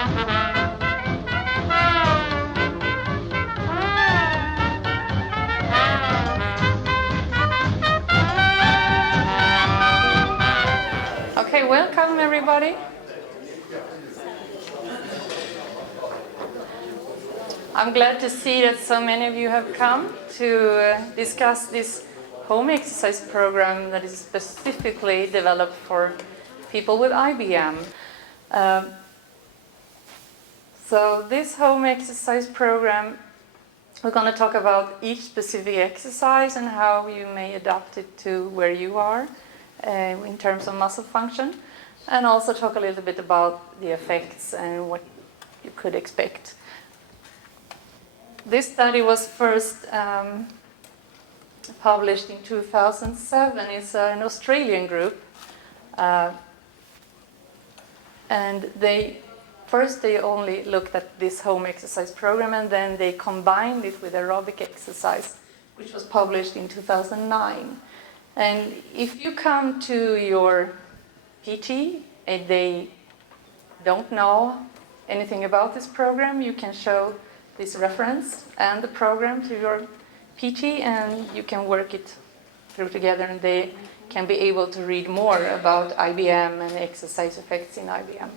Okay, welcome everybody. I'm glad to see that so many of you have come to discuss this home exercise program that is specifically developed for people with IBM. So this home exercise program, we're going to talk about each specific exercise and how you may adapt it to where you are in terms of muscle function, and also talk a little bit about the effects and what you could expect. This study was first published in 2007. It's an Australian group, and they only looked at this home exercise program, and then they combined it with aerobic exercise, which was published in 2009. And if you come to your PT and they don't know anything about this program, you can show this reference and the program to your PT, and you can work it through together, and they can be able to read more about IBM and exercise effects in IBM.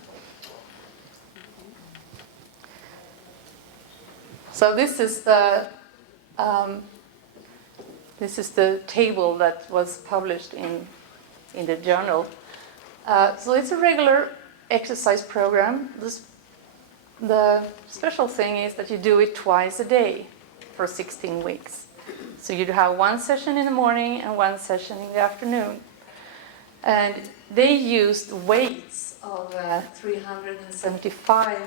So this is the table that was published in the journal. So it's a regular exercise program. The special thing is that you do it twice a day for 16 weeks. So you have one session in the morning and one session in the afternoon. And they used weights of 375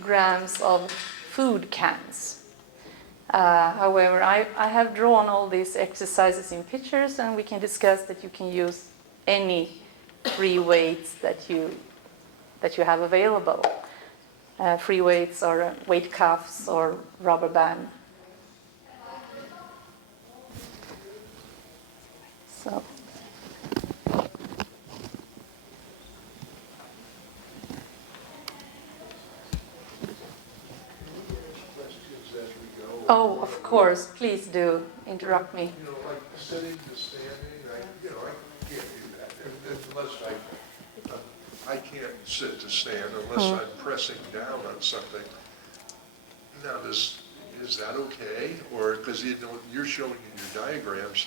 grams of food cans. However, I have drawn all these exercises in pictures, and we can discuss that you can use any free weights that you have available. Free weights or weight cuffs or rubber band. So. Oh, of course. Please do interrupt me. You know, like sitting to standing, I can't do that unless I can't sit to stand unless I'm pressing down on something. Now, is that okay? Or because you're showing in your diagrams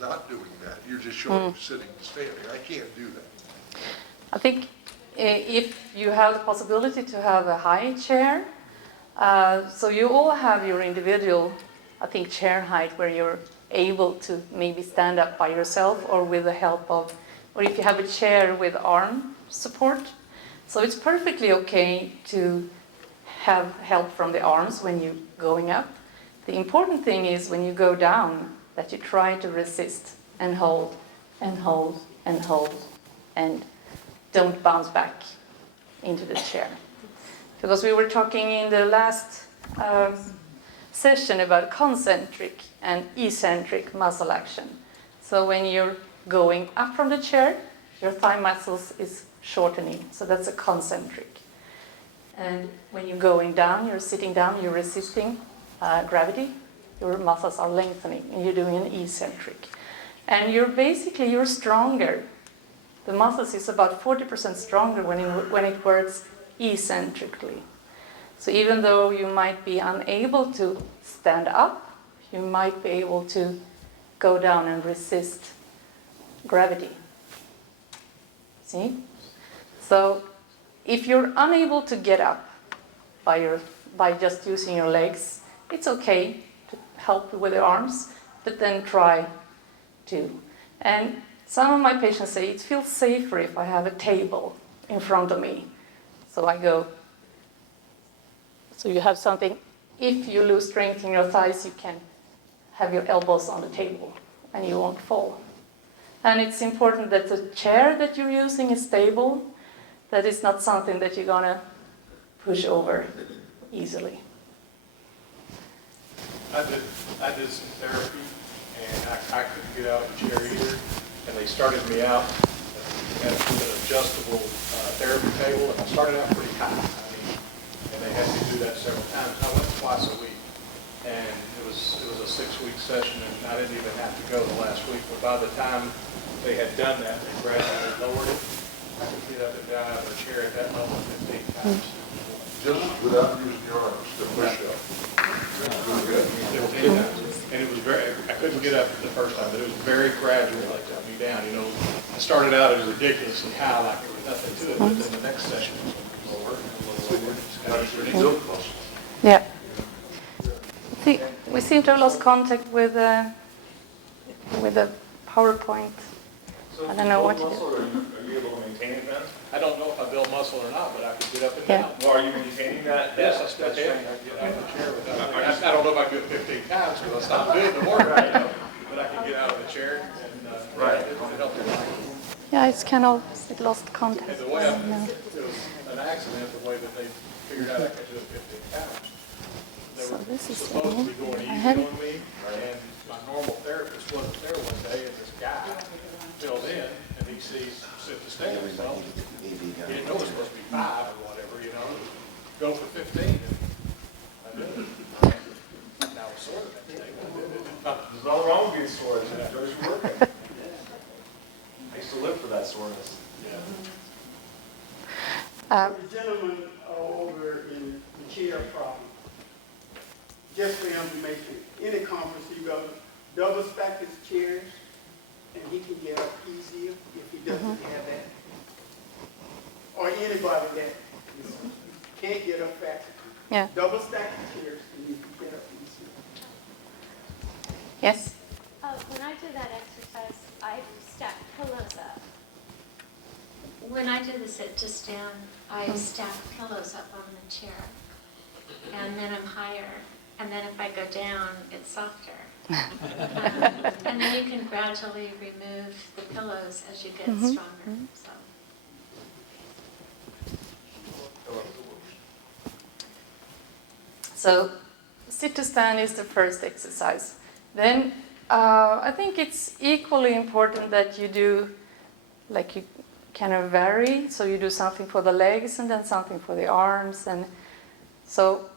not doing that. You're just showing sitting to standing. I can't do that. I think if you have the possibility to have a high chair. So you all have your individual, I think, chair height where you're able to maybe stand up by yourself or with the help of, or if you have a chair with arm support. So it's perfectly okay to have help from the arms when you're going up. The important thing is when you go down that you try to resist and hold and hold and hold and don't bounce back into the chair. Because we were talking in the last session about concentric and eccentric muscle action. So when you're going up from the chair, your thigh muscles is shortening. So that's a concentric. And when you're going down, you're sitting down, you're resisting gravity, your muscles are lengthening, and you're doing an eccentric. And you're stronger. The muscles is about 40% stronger when it works eccentrically. So even though you might be unable to stand up, you might be able to go down and resist gravity. See? So if you're unable to get up by just using your legs, it's okay to help with the arms, but then try to. And some of my patients say it feels safer if I have a table in front of me. So I go. So you have something. If you lose strength in your thighs, you can have your elbows on the table and you won't fall. And it's important that the chair that you're using is stable, that it's not something that you're going to push over easily. I did some therapy, and I couldn't get out of the chair either. And they started me out at an adjustable therapy table, and I started out pretty high. And they had me do that several times. I went twice a week, and it was a 6-week session, and I didn't even have to go the last week. But by the time they had done that, they gradually lowered it. I could get up and down out of a chair at that level 15 times. Just without using your arms to push up. That's really good. 15 times. And it was I couldn't get up the first time, but it was very gradual, like got me down. You know, I started out as ridiculously high, like there was nothing to it, but then the next session was lower and a little lower. It's kind of pretty good. Yeah. See, we seem to have lost contact with the PowerPoint. I don't know what to do. Are you able to maintain it then? I don't know if I build muscle or not, but I could get up and Yeah. down. Well, are you maintaining that? Yes, I still can. I can get out of the chair without, I don't know if I can do it 15 times because it's not good in the morning, you know, but I can get out of the chair and, Right. it helped a lot. Yeah, it's kind of, it lost contact. And the way No. it was an accident, the way that they figured out I could do it 15 times. They So were this is supposed to be the going I easy had- on me, and my normal therapist wasn't there one day, and this guy filled in, and he sees sit to stand, well, he didn't know it was supposed to be 5 or whatever, you know, go for 15, and I did it. And I was sore the next day, but I did it. There's nothing wrong with being sore. It goes working. I used to live for that soreness. The gentleman over in the chair problem, just for information, any conference you go, double stack his chairs, and he can get up easier if he doesn't have that. Or anybody that can't get up fast. Yeah. Double stack the chairs, and you can get up easier. Yes. When I do that exercise, I stack pillows up. When I do the sit to stand, I stack pillows up on the chair. And then I'm higher. And then if I go down, it's softer. And then you can gradually remove the pillows as you get stronger. So. So sit to stand is the first exercise. Then I think it's equally important that you do, like you kind of vary. So you do something for the legs and then something for the arms. And so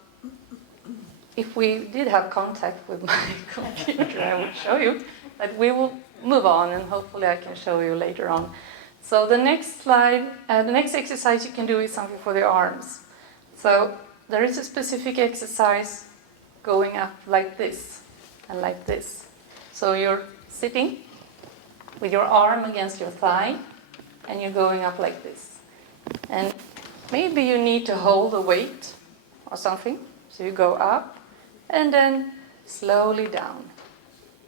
if we did have contact with my computer, I would show you. But we will move on, and hopefully I can show you later on. So the next slide, the next exercise you can do is something for the arms. So there is a specific exercise going up like this and like this. So you're sitting with your arm against your thigh, and you're going up like this. And maybe you need to hold a weight or something. So you go up and then slowly down,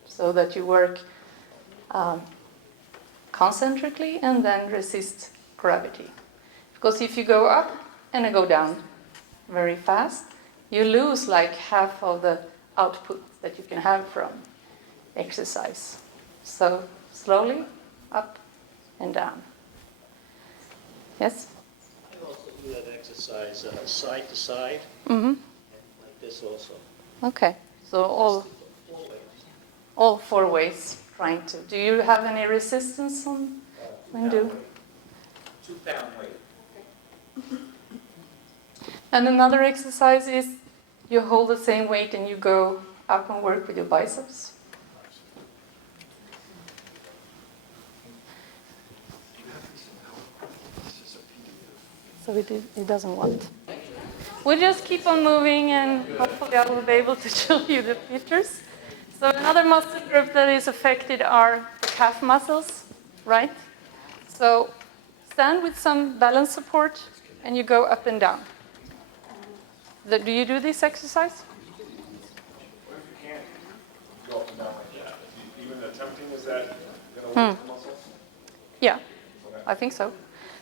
so that you work concentrically and then resist gravity. Because if you go up and go down very fast, you lose like half of the output that you can have from exercise. So slowly up and down. Yes? I also do that exercise side to side, Mm-hmm. and like this also. Okay. So all 4 ways trying to. Do you have any resistance on when you do? 2-pound weight. And another exercise is you hold the same weight and you go up and work with your biceps. So it doesn't want. We just keep on moving, and hopefully I will be able to show you the pictures. So another muscle group that is affected are the calf muscles, right? So stand with some balance support and you go up and down. Do you do this exercise? What if you can't go up and down like that? Even attempting, is that going to work the muscles? Yeah, I think so.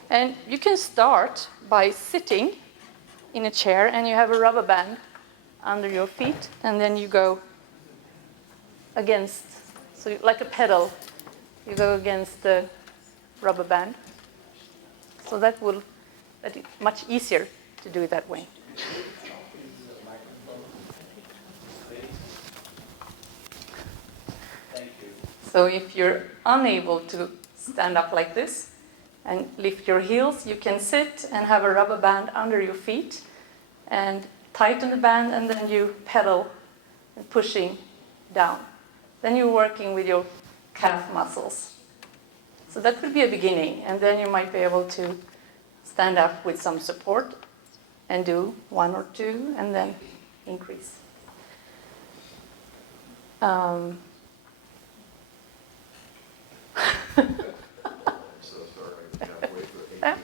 And you can start by sitting in a chair and you have a rubber band under your feet, and then you go against, so like a pedal, you go against the rubber band. So that is much easier to do it that way. So if you're unable to stand up like this, and lift your heels. You can sit and have a rubber band under your feet and tighten the band, and then you pedal and pushing down. Then you're working with your calf muscles. So that would be a beginning, and then you might be able to stand up with some support and do 1 or 2 and then increase. I'm so sorry, I can't wait for 18 person.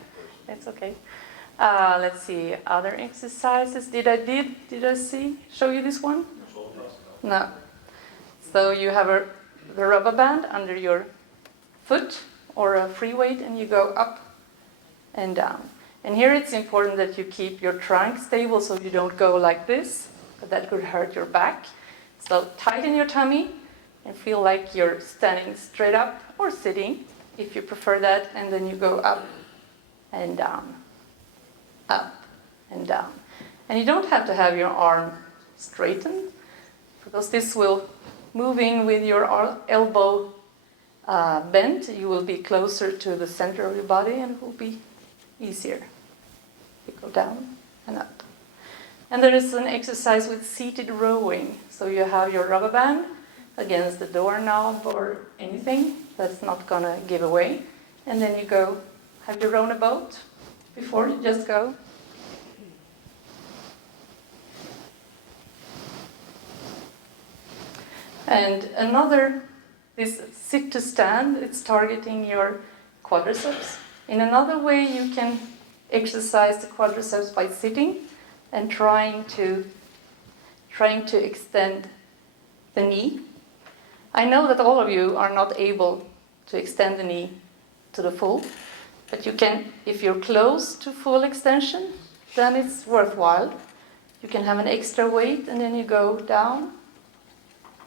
It's okay. Let's see, other exercises. Did I show you this one? No. So you have the rubber band under your foot or a free weight, and you go up and down. And here it's important that you keep your trunk stable so you don't go like this, but that could hurt your back. So tighten your tummy and feel like you're standing straight up or sitting if you prefer that, and then you go up and down, up and down. And you don't have to have your arm straightened, because this will move in with your elbow bent. You will be closer to the center of your body and it will be easier. You go down and up. And there is an exercise with seated rowing. So you have your rubber band against the doorknob or anything that's not going to give away. And then you go, have you rowed a boat before? You just go. And another, this sit to stand, it's targeting your quadriceps. In another way, you can exercise the quadriceps by sitting and trying to extend the knee. I know that all of you are not able to extend the knee to the full, but you can, if you're close to full extension, then it's worthwhile. You can have an extra weight and then you go down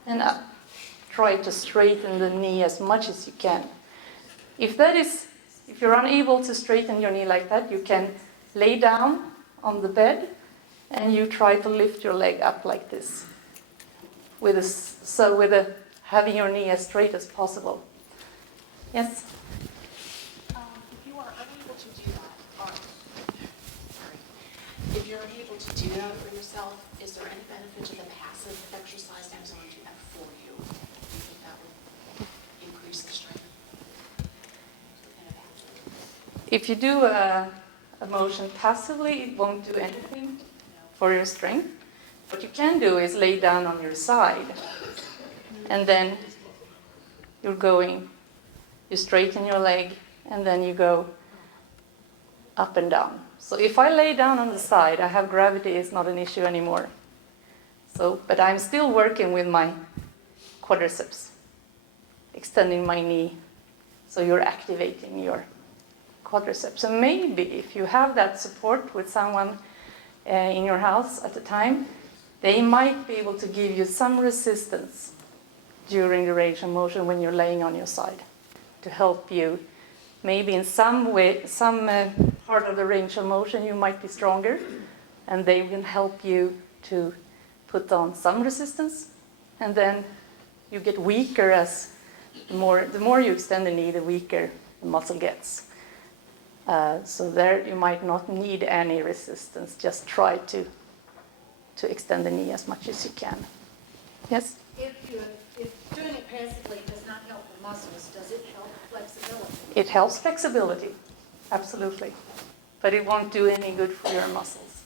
and up. Try to straighten the knee as much as you can. If you're unable to straighten your knee like that, you can lay down on the bed and you try to lift your leg up like this, having your knee as straight as possible. Yes? If you are unable to do that, if you're unable to do that for yourself, is there any benefit to the passive exercise that I'm going to do that for you? Do you think that would increase the strength? If you do a motion passively, it won't do anything for your strength. What you can do is lay down on your side, and then you straighten your leg, and then you go up and down. So if I lay down on the side, I have gravity is not an issue anymore. But I'm still working with my quadriceps, extending my knee, so you're activating your quadriceps. And maybe if you have that support with someone in your house at the time, they might be able to give you some resistance during the range of motion when you're laying on your side, to help you. Maybe in some way, some part of the range of motion you might be stronger, and they will help you to put on some resistance, and then you get weaker as the more you extend the knee, the weaker the muscle gets. So there you might not need any resistance. Just try to extend the knee as much as you can. Yes? If doing it passively does not help the muscles, does it help flexibility? It helps flexibility, absolutely. But it won't do any good for your muscles.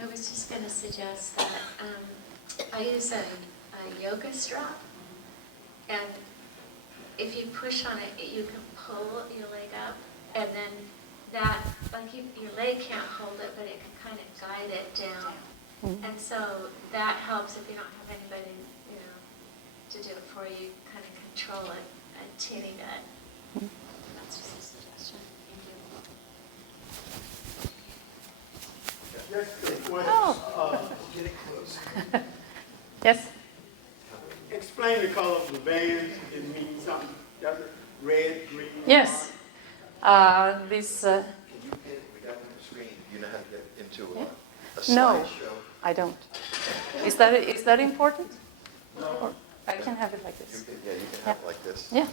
I was just going to suggest that I use a yoga strap, and if you push on it, you can pull your leg up, and then that, your leg can't hold it, but it can kind of guide it down. Mm-hmm. And so that helps if you don't have anybody, to do it for you, kind of control it a teeny bit. Mm-hmm. That's just a suggestion. Thank you. Just a question. Oh. Getting close. Yes? Explain the color of the bands. It means something. Does it? Red, green? Yes. Can you get, we got on the screen, you know how to get into a No. slideshow? I don't. Is that important? Or I can have it like this. Yeah, you can have it like this. Yeah,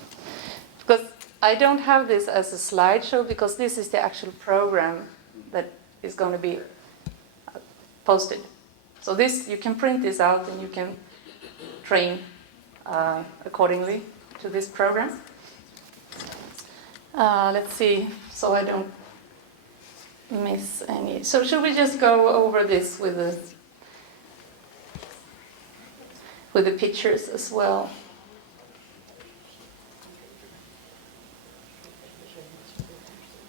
because I don't have this as a slideshow because this is the actual program that is going to be posted. So this, you can print this out and you can train accordingly to this program. Let's see, so I don't miss any. So should we just go over this with the pictures as well?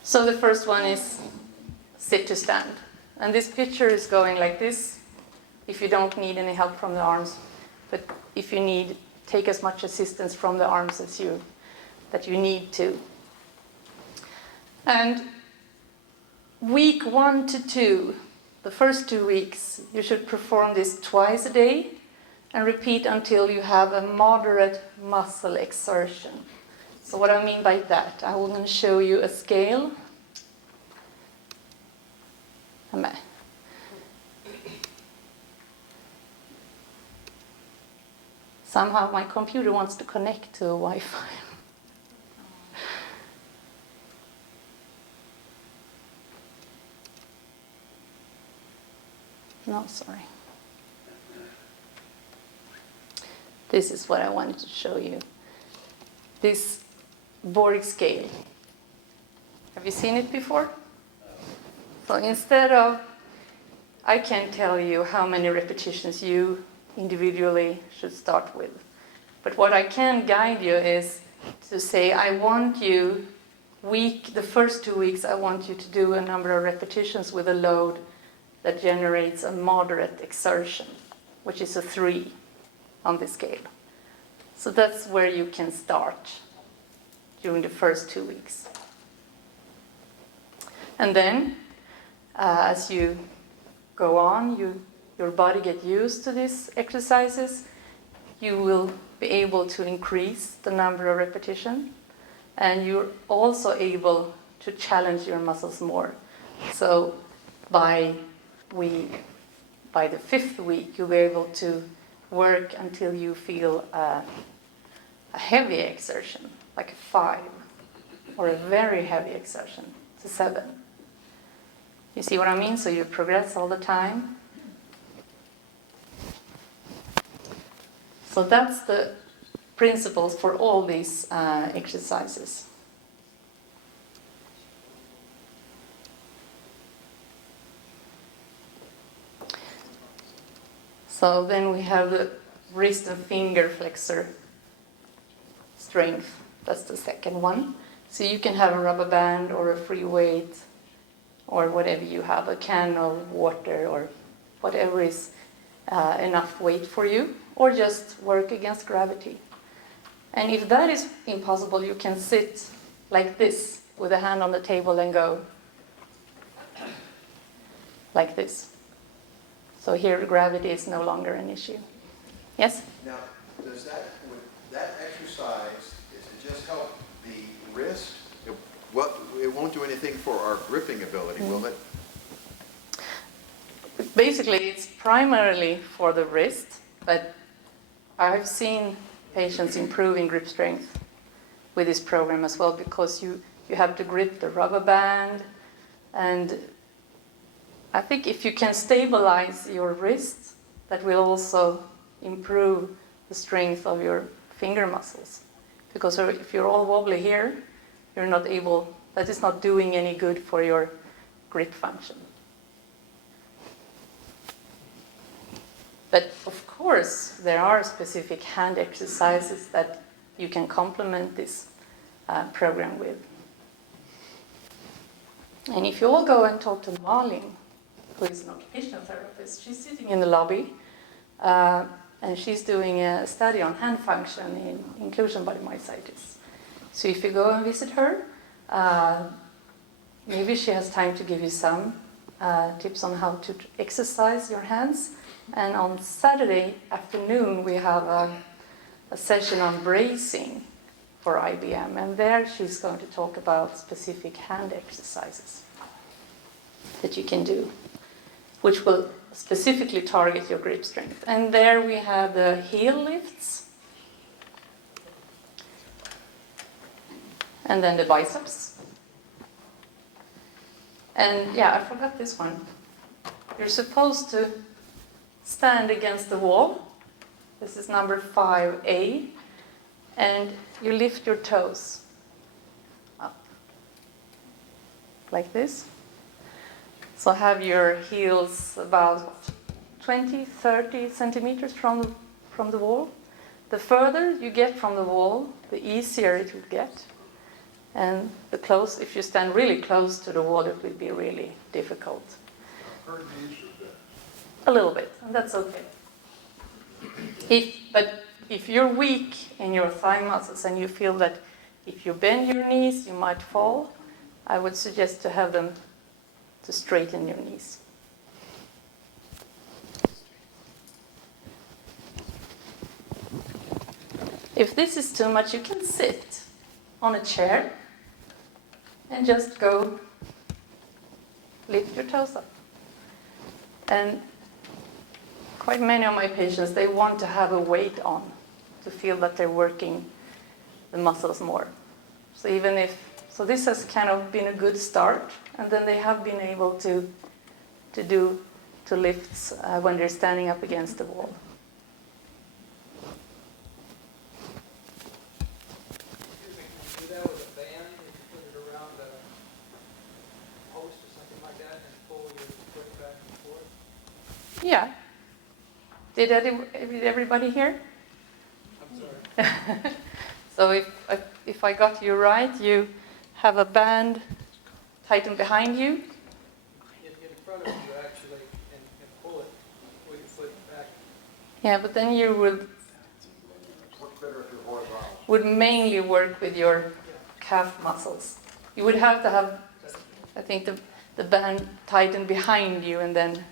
So the first one is sit to stand. And this picture is going like this, if you don't need any help from the arms. But if you need, take as much assistance from the arms as that you need to. And week 1 to 2, the first 2 weeks, you should perform this twice a day and repeat until you have a moderate muscle exertion. So what I mean by that, I will going to show you a scale. Somehow my computer wants to connect to a Wi-Fi. No, sorry. This is what I wanted to show you. This Borg scale. Have you seen it before? So instead of, I can tell you how many repetitions you individually should start with. But what I can guide you is to say, I want you, the first 2 weeks, I want you to do a number of repetitions with a load that generates a moderate exertion, which is a 3 on the scale. So that's where you can start during the first 2 weeks. And then, as you go on, your body gets used to these exercises, you will be able to increase the number of repetitions, and you're also able to challenge your muscles more. So by the 5th week, you'll be able to work until you feel a heavy exertion, like a 5, or a very heavy exertion, it's a 7. You see what I mean? So you progress all the time. So that's the principles for all these exercises. So then we have the wrist and finger flexor strength. That's the second one. So you can have a rubber band or a free weight or whatever you have, a can of water or whatever is enough weight for you, or just work against gravity. And if that is impossible, you can sit like this with a hand on the table and go like this. So here gravity is no longer an issue. Yes? Now, does that exercise, is it just help the wrist? It won't do anything for our gripping ability, will it? Basically, it's primarily for the wrist, but I've seen patients improving grip strength with this program as well, because you have to grip the rubber band, and I think if you can stabilize your wrist, that will also improve the strength of your finger muscles. Because if you're all wobbly here, you're not able, that is not doing any good for your grip function. But of course, there are specific hand exercises that you can complement this program with. And if you all go and talk to Malin, who is an occupational therapist, she's sitting in the lobby, and she's doing a study on hand function in Inclusion Body Myositis. So if you go and visit her, maybe she has time to give you some tips on how to exercise your hands. And on Saturday afternoon, we have a session on bracing for IBM. And there she's going to talk about specific hand exercises that you can do, which will specifically target your grip strength. And there we have the heel lifts. And then the biceps. And yeah, I forgot this one. You're supposed to stand against the wall. This is number 5A. And you lift your toes up. Like this. So have your heels about 20, 30 centimeters from the wall. The further you get from the wall, the easier it will get. And if you stand really close to the wall, it will be really difficult. Her knees are bent. A little bit, and that's okay. But if you're weak in your thigh muscles and you feel that if you bend your knees, you might fall, I would suggest to have them to straighten your knees. If this is too much, you can sit on a chair and just go lift your toes up. And quite many of my patients, they want to have a weight on to feel that they're working the muscles more. So this has kind of been a good start, and then they have been able to do lifts when they're standing up against the wall. Excuse me, can you do that with a band? You can put it around a post or something like that and pull your foot back and forth? Yeah. Did everybody hear? I'm sorry. So if I got you right, you have a band tightened behind you. In front of you, actually, and pull it, pull your foot back. Yeah, but then you Work better if you're horizontal. would mainly work with your calf muscles. You would have to have, I think, the band tightened behind you and then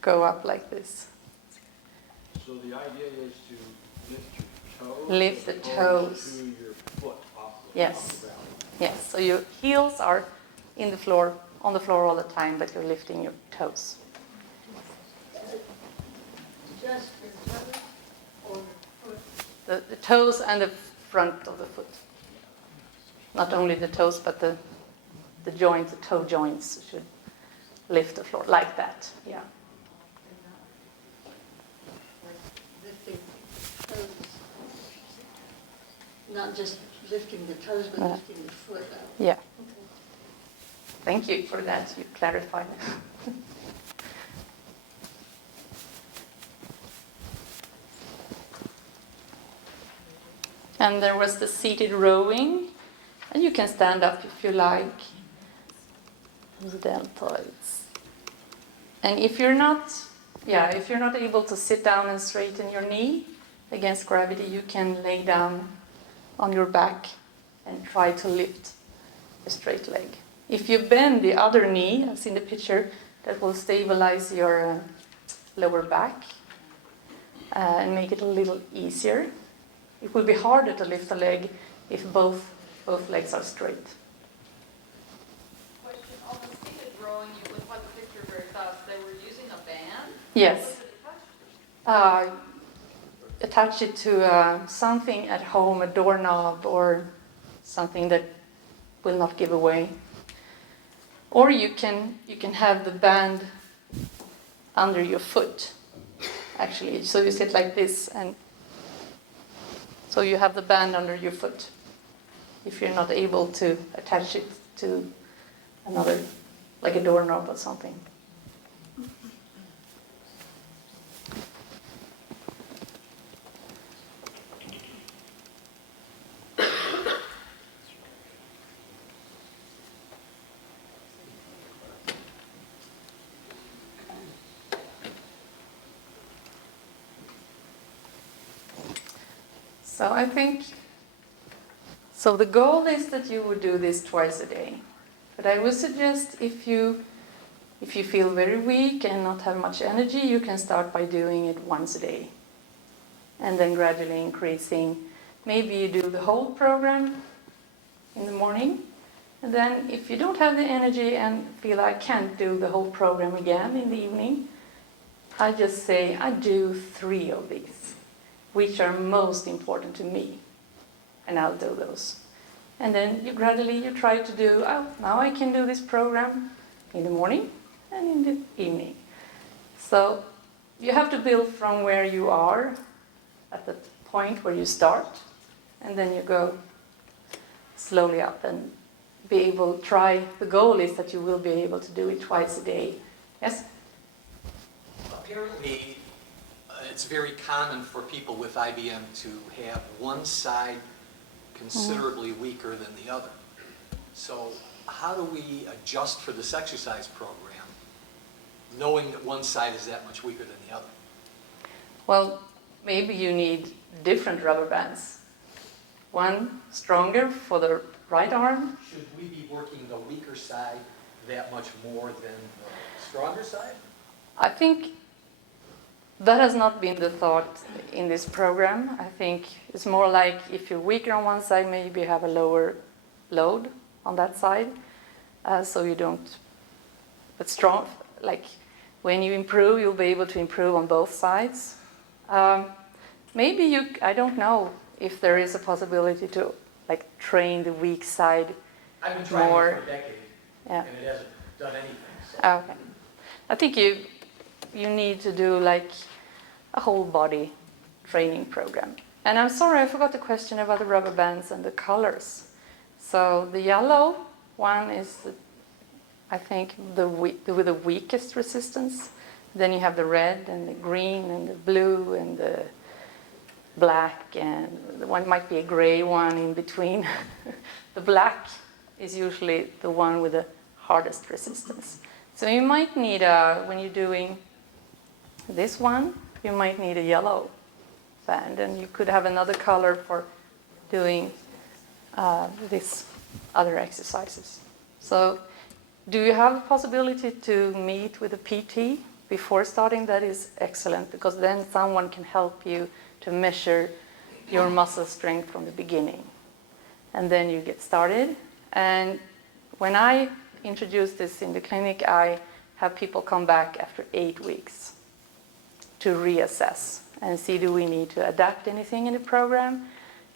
go up like this. So the idea is to lift your toes? Lift the as opposed toes. To your foot off the Yes. ground. Yes, so your heels are on the floor all the time, but you're lifting your toes. Just the toes or the foot? The toes and the front of the foot. Not only the toes, but the joints, the toe joints should lift the floor like that. Yeah. Lifting toes. Not just lifting the toes, but lifting the foot up. Yeah. Thank you for that. You clarified. And there was the seated rowing. And you can stand up if you like. The deltoids. And if you're not able to sit down and straighten your knee against gravity, you can lay down on your back and try to lift a straight leg. If you bend the other knee, as in the picture, that will stabilize your lower back and make it a little easier. It will be harder to lift a leg if both legs are straight. Question, on the seated rowing, you wouldn't want the picture very fast, they were using a band? Yes. Was it attached? Attach it to something at home, a doorknob or something that will not give away. Or you can have the band under your foot, actually. So you sit like this, and so you have the band under your foot. If you're not able to attach it to another, like a doorknob or something. So I think, so the goal is that you would do this twice a day. But I would suggest if you feel very weak and not have much energy, you can start by doing it once a day. And then gradually increasing. Maybe you do the whole program in the morning. And then if you don't have the energy and feel I can't do the whole program again in the evening, I just say, I do 3 of these, which are most important to me, and I'll do those. And then you gradually try to do, oh, now I can do this program in the morning and in the evening. So you have to build from where you are at the point where you start, and then you go slowly up and be able to try. The goal is that you will be able to do it twice a day. Yes? Apparently, it's very common for people with IBM to have one side considerably weaker than the other. So how do we adjust for this exercise program, knowing that one side is that much weaker than the other? Well, maybe you need different rubber bands. One stronger for the right arm. Should we be working the weaker side that much more than the stronger side? I think that has not been the thought in this program. I think it's more like if you're weaker on one side, maybe you have a lower load on that side, so you don't, but strong, like when you improve, you'll be able to improve on both sides. Maybe you, I don't know if there is a possibility to like train the weak side I've been trying more. it for a decade, Yeah. and it hasn't done anything. So. Okay. I think you need to do like a whole body training program. And I'm sorry, I forgot the question about the rubber bands and the colors. So the yellow one is, I think, with the weakest resistance. Then you have the red and the green and the blue and the black, and the one might be a gray one in between. The black is usually the one with the hardest resistance. So you might need when you're doing this one, you might need a yellow band, and you could have another color for doing these other exercises. So do you have a possibility to meet with a PT before starting? That is excellent, because then someone can help you to measure your muscle strength from the beginning. And then you get started. And when I introduce this in the clinic, I have people come back after 8 weeks to reassess and see, do we need to adapt anything in the program?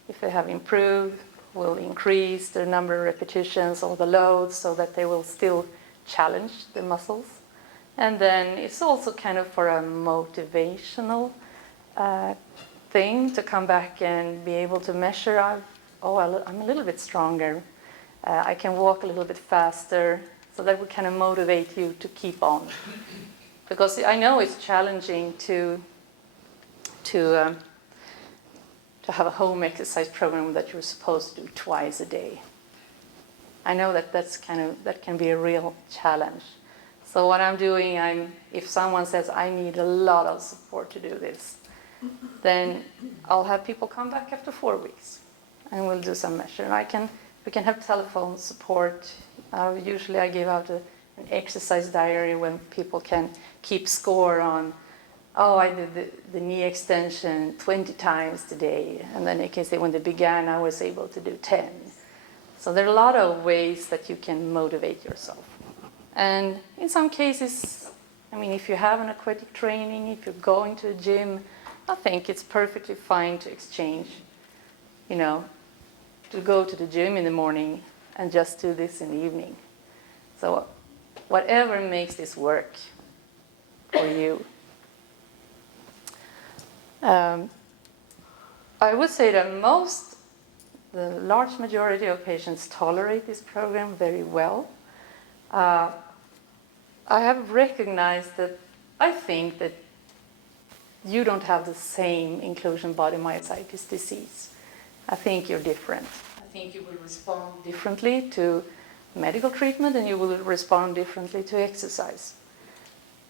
If they have improved, we'll increase the number of repetitions or the loads so that they will still challenge the muscles. And then it's also kind of for a motivational thing to come back and be able to measure, I'm a little bit stronger, I can walk a little bit faster, so that would kind of motivate you to keep on. Because I know it's challenging to have a home exercise program that you're supposed to do twice a day. I know that that can be a real challenge. So what I'm doing, if someone says I need a lot of support to do this, then I'll have people come back after 4 weeks, and we'll do some measure. And we can have telephone support. Usually I give out an exercise diary when people can keep score on, oh, I did the knee extension 20 times today, and then they can say when they began I was able to do 10. So there are a lot of ways that you can motivate yourself. And in some cases, I mean, if you have an aquatic training, if you're going to a gym, I think it's perfectly fine to exchange, to go to the gym in the morning and just do this in the evening. So whatever makes this work for you. I would say that the large majority of patients tolerate this program very well. I have recognized that I think that you don't have the same inclusion body myositis disease. I think you're different. I think you will respond differently to medical treatment, and you will respond differently to exercise.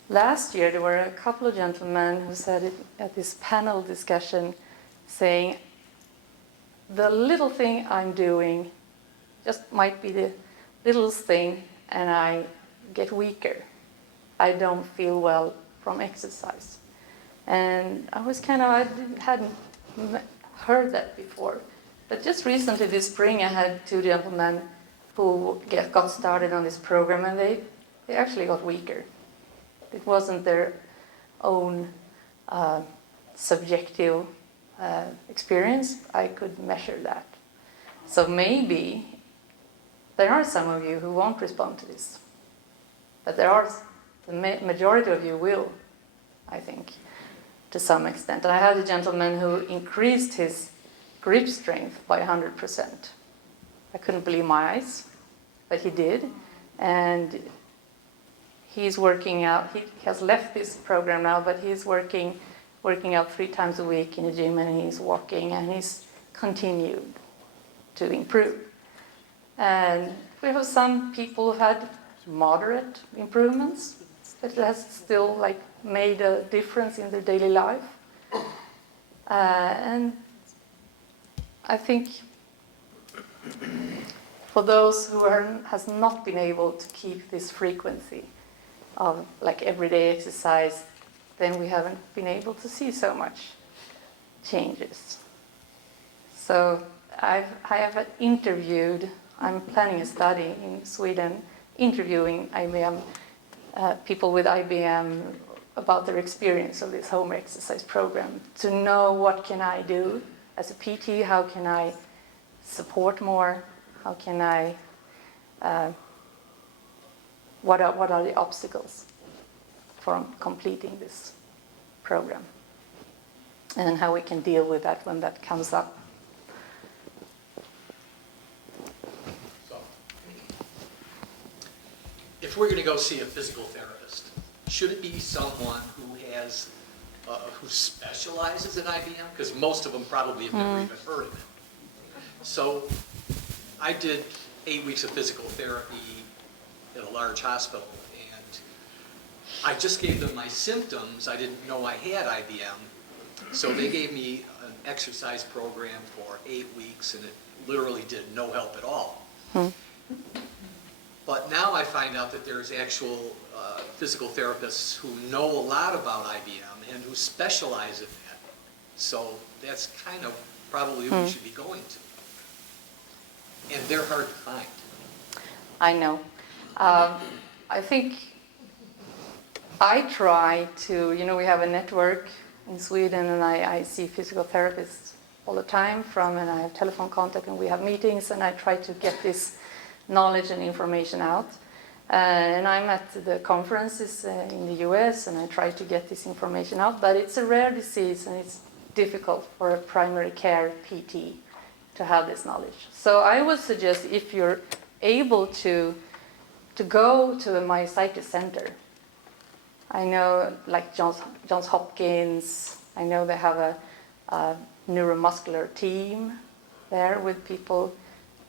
Last year, there were a couple of gentlemen who said it at this panel discussion, saying, the little thing I'm doing just might be the littlest thing, and I get weaker. I don't feel well from exercise. And I hadn't heard that before. But just recently this spring, I had 2 gentlemen who got started on this program, and they actually got weaker. It wasn't their own subjective experience, I could measure that. So maybe there are some of you who won't respond to this, but the majority of you will, I think, to some extent. And I had a gentleman who increased his grip strength by 100%. I couldn't believe my eyes, but he did. And he's working out. He has left this program now, but he's working out 3 times a week in the gym, and he's walking, and he's continued to improve. And we have some people who had moderate improvements, but it has still made a difference in their daily life. And I think for those who has not been able to keep this frequency of everyday exercise, then we haven't been able to see so much changes. So I have interviewed, I'm planning a study in Sweden, interviewing IBM, people with IBM about their experience of this home exercise program, to know what can I do as a PT, how can I support more, how can I, what are the obstacles for completing this program, and how we can deal with that when that comes up. So, if we're going to go see a physical therapist, should it be someone who has, who specializes in IBM? Because most of them probably have never even heard of it. So, I did 8 weeks of physical therapy at a large hospital, and I just gave them my symptoms. I didn't know I had IBM. So they gave me an exercise program for 8 weeks, and it literally did no help at all. But now I find out that there's actual physical therapists who know a lot about IBM and who specialize in that. So that's kind of probably who we should be going to. And they're hard to find. I know. I think I try to, we have a network in Sweden, and I see physical therapists all the time and I have telephone contact, and we have meetings, and I try to get this knowledge and information out. And I'm at the conferences in the US, and I try to get this information out, but it's a rare disease, and it's difficult for a primary care PT to have this knowledge. So I would suggest, if you're able to go to a myositis center. I know, like Johns Hopkins, I know they have a neuromuscular team there with people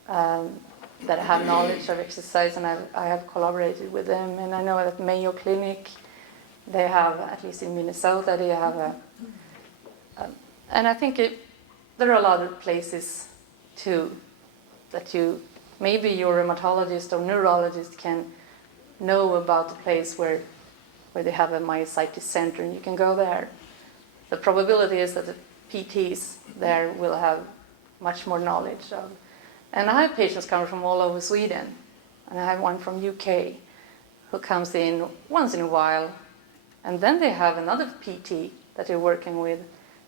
that have knowledge of exercise, and I have collaborated with them. And I know at Mayo Clinic, they have, at least in Minnesota, they have and I think there are a lot of places too that maybe your rheumatologist or neurologist can know about the place where they have a myositis center, and you can go there. The probability is that the PTs there will have much more knowledge of. And I have patients coming from all over Sweden, and I have one from UK who comes in once in a while, and then they have another PT that they're working with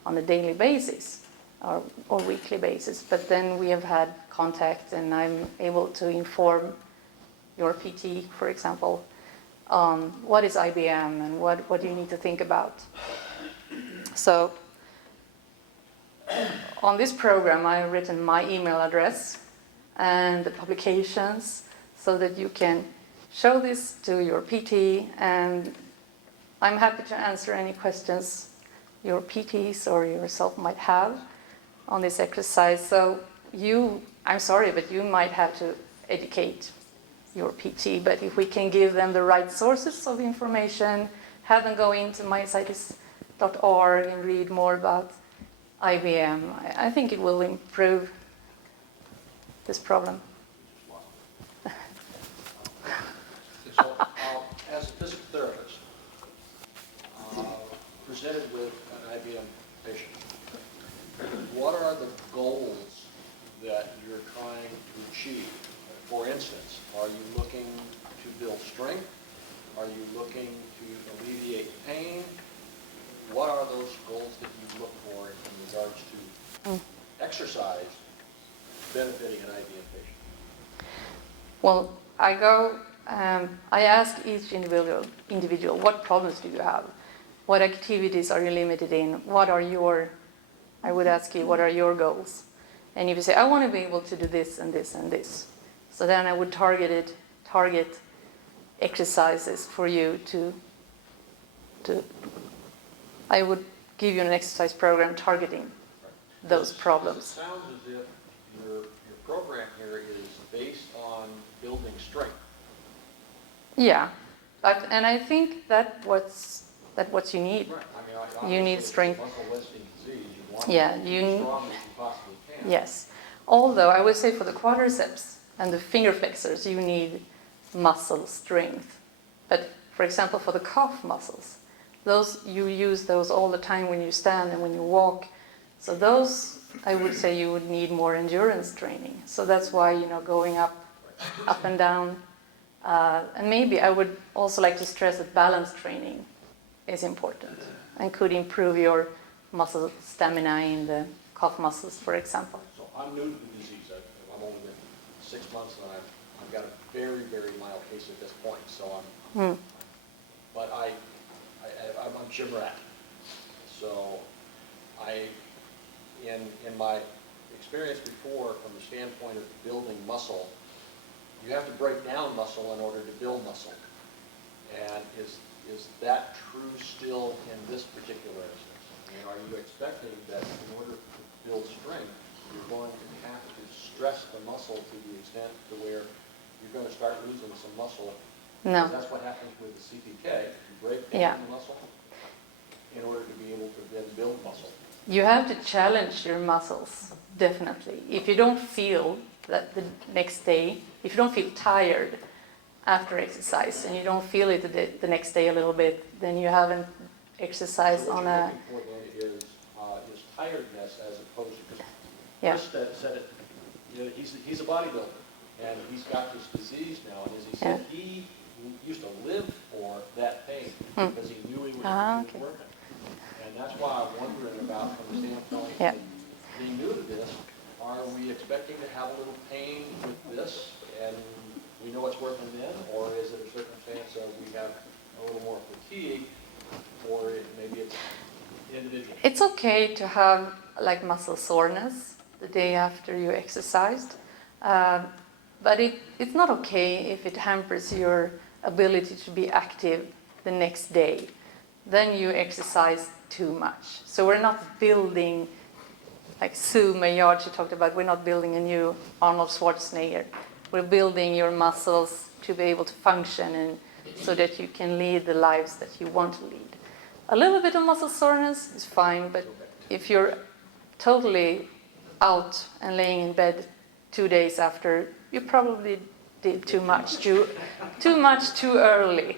on a daily basis or weekly basis. But then we have had contact, and I'm able to inform your PT, for example, on what is IBM and what you need to think about. So on this program, I've written my email address and the publications so that you can show this to your PT, and I'm happy to answer any questions your PTs or yourself might have on this exercise. So I'm sorry, but you might have to educate your PT, but if we can give them the right sources of information, have them go into myositis.org and read more about IBM, I think it will improve this problem. So, as a physical therapist, presented with an IBM patient, what are the goals that you're trying to achieve? For instance, are you looking to build strength? Are you looking to alleviate pain? what are those goals that you look for in regards to exercise benefiting an IBM patient? Well, I ask each individual, what problems do you have? What activities are you limited in? I would ask you, what are your goals? And if you say, I want to be able to do this and this and this. So then I would target exercises for you to I would give you an exercise program targeting those problems. It sounds as if your program here is based on building strength. Yeah, and I think that's what you need. Right. I mean, You need strength. Muscle wasting disease. You want Yeah, to be as strong as you possibly can. Yes. Although I would say for the quadriceps and the finger flexors, you need muscle strength. But for example, for the calf muscles, you use those all the time when you stand and when you walk. So those, I would say, you would need more endurance training. So that's why, going up and down. And maybe I would also like to stress that balance training is important and could improve your muscle stamina in the calf muscles, for example. So I'm new to the disease. I've only been 6 months, and I've got a very, very mild case at this point. So but I'm a gym rat. So in my experience before, from the standpoint of building muscle, you have to break down muscle in order to build muscle. And is that true still in this particular instance? I mean, are you expecting that in order to build strength, you're going to have to stress the muscle to the extent to where you're going to start losing some muscle? No. Because that's what happens with the CPK. You break down the muscle in order to be able to then build muscle. You have to challenge your muscles, definitely. If you don't feel that the next day, if you don't feel tired after exercise and you don't feel it the next day a little bit, then you haven't exercised So on what you're a... looking for then is tiredness as opposed to, because Yeah. Chris said it, he's a bodybuilder and he's got this disease now, and as he said, he used to live for that pain because he knew he was working. And that's why I'm wondering about, from the standpoint of being new to this, are we expecting to have a little pain with this and we know it's working then, or is it a circumstance of we have a little more fatigue, or maybe it's individual? It's okay to have like muscle soreness the day after you exercised, but it's not okay if it hampers your ability to be active the next day. Then you exercise too much. So we're not building, like Sue Maillard, she talked about, we're not building a new Arnold Schwarzenegger. We're building your muscles to be able to function and so that you can lead the lives that you want to lead. A little bit of muscle soreness is fine, but if you're totally out and laying in bed 2 days after, you probably did too much too early,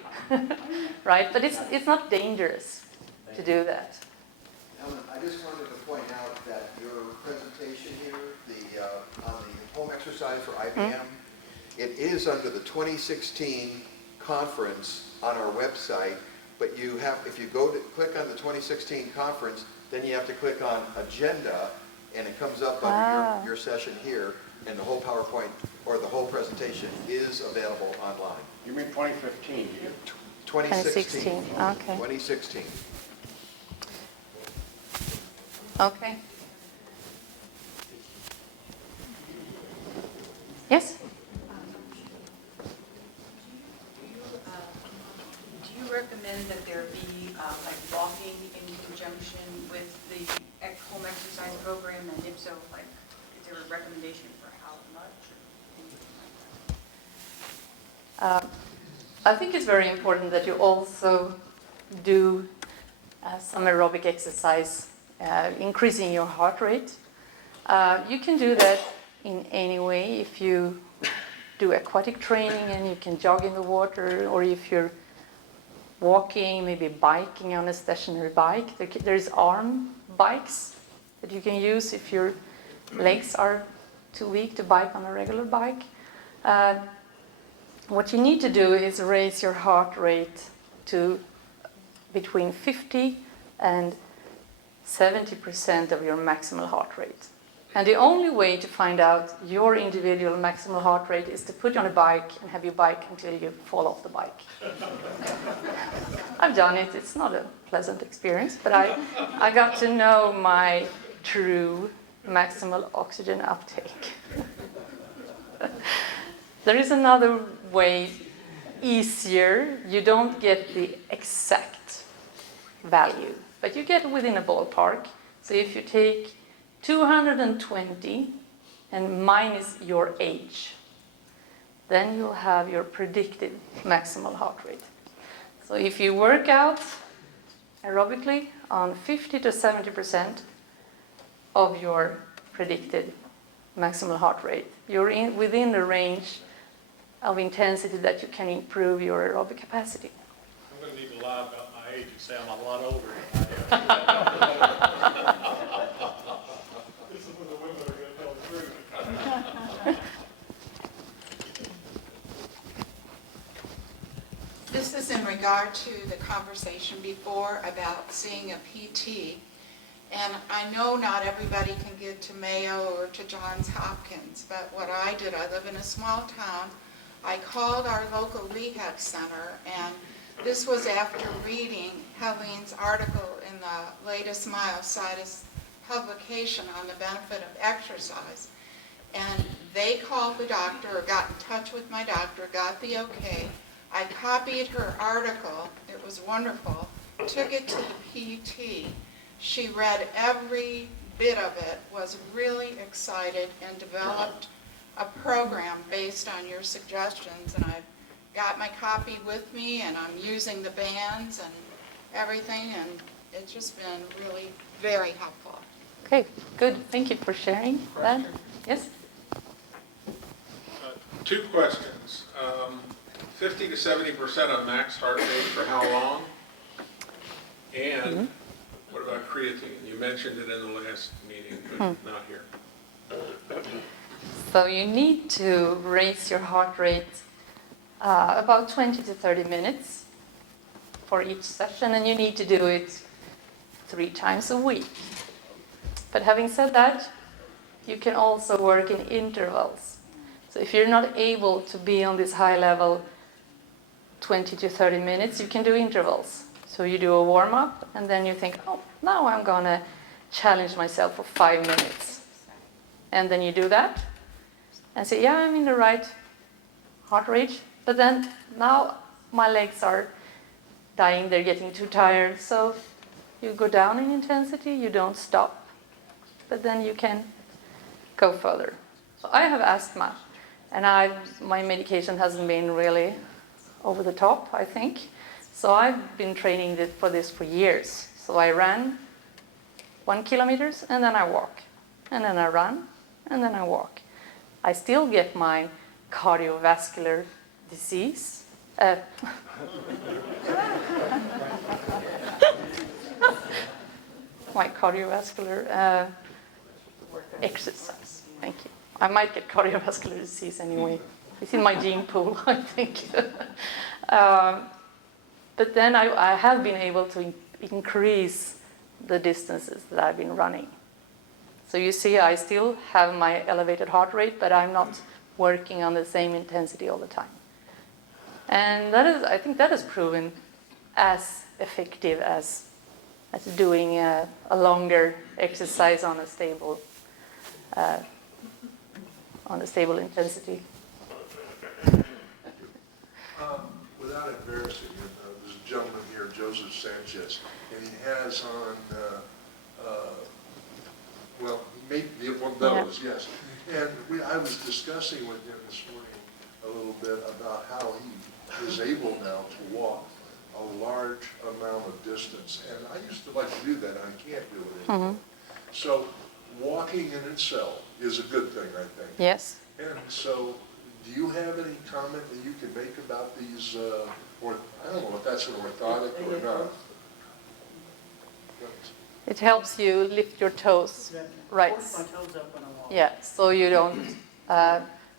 right? But it's not dangerous to do that. Helen, I just wanted to point out that your presentation here, on the home exercise for IBM, it is under the 2016 conference on our website, but if you go to click on the 2016 conference, then you have to click on agenda, and it comes up under your session here, and the whole PowerPoint or the whole presentation is available online. You mean 2015? 2016. 2016, okay. 2016. Okay. Yes? Do you recommend that there be like walking in conjunction with the home exercise program? And if so, like, is there a recommendation for how much? I think it's very important that you also do some aerobic exercise, increasing your heart rate. You can do that in any way. If you do aquatic training and you can jog in the water, or if you're walking, maybe biking on a stationary bike. There's arm bikes that you can use if your legs are too weak to bike on a regular bike. What you need to do is raise your heart rate to between 50 and 70% of your maximal heart rate. And the only way to find out your individual maximal heart rate is to put you on a bike and have you bike until you fall off the bike. I've done it. It's not a pleasant experience, but I got to know my true maximal oxygen uptake. There is another way, easier. You don't get the exact value, but you get within a ballpark. So if you take 220 and minus your age, then you'll have your predicted maximal heart rate. So if you work out aerobically on 50 to 70% of your predicted maximal heart rate, you're within the range of intensity that you can improve your aerobic capacity. I'm going to need to lie about my age and say I'm a lot older than I am. This is when the women are going to tell the truth. This is in regard to the conversation before about seeing a PT. And I know not everybody can get to Mayo or to Johns Hopkins, but what I did, I live in a small town. I called our local rehab center, and this was after reading Helene's article in the latest myositis publication on the benefit of exercise. And they called the doctor, or got in touch with my doctor, got the okay. I copied her article, it was wonderful, took it to the PT. She read every bit of it, was really excited, and developed a program based on your suggestions. And I've got my copy with me, and I'm using the bands and everything, and it's just been really very helpful. Okay, good. Thank you for sharing that. Yes? Two questions. 50 to 70% of max heart rate for how long? And what about creatine? You mentioned it in the last meeting, but not here. So you need to raise your heart rate about 20 to 30 minutes for each session, and you need to do it 3 times a week. But having said that, you can also work in intervals. So if you're not able to be on this high level 20 to 30 minutes, you can do intervals. So you do a warm-up, and then you think, oh, now I'm going to challenge myself for 5 minutes. And then you do that, and say, yeah, I'm in the right heart rate. But then now my legs are dying, they're getting too tired. So you go down in intensity, you don't stop. But then you can go further. So I have asthma, and my medication hasn't been really over the top, I think. So I've been training for this for years. So I ran 1 kilometer, and then I walk. And then I run, and then I walk. I still get my cardiovascular disease. My cardiovascular exercise. Thank you. I might get cardiovascular disease anyway. It's in my gene pool, I think. But then I have been able to increase the distances that I've been running. So you see, I still have my elevated heart rate, but I'm not working on the same intensity all the time. And I think that is proven as effective as doing a longer exercise on a stable intensity. Without embarrassing you, there's a gentleman here, Joseph Sanchez, and he has on, well, maybe one of those, yes. And I was discussing with him this morning a little bit about how he is able now to walk a large amount of distance. And I used to like to do that, and I can't do it anymore. So walking in itself is a good thing, I think. Yes. And so, do you have any comment that you can make about these, or I don't know if that's an orthotic or not? It helps you lift your toes, right? Force my toes up when I walk. Yeah, so you don't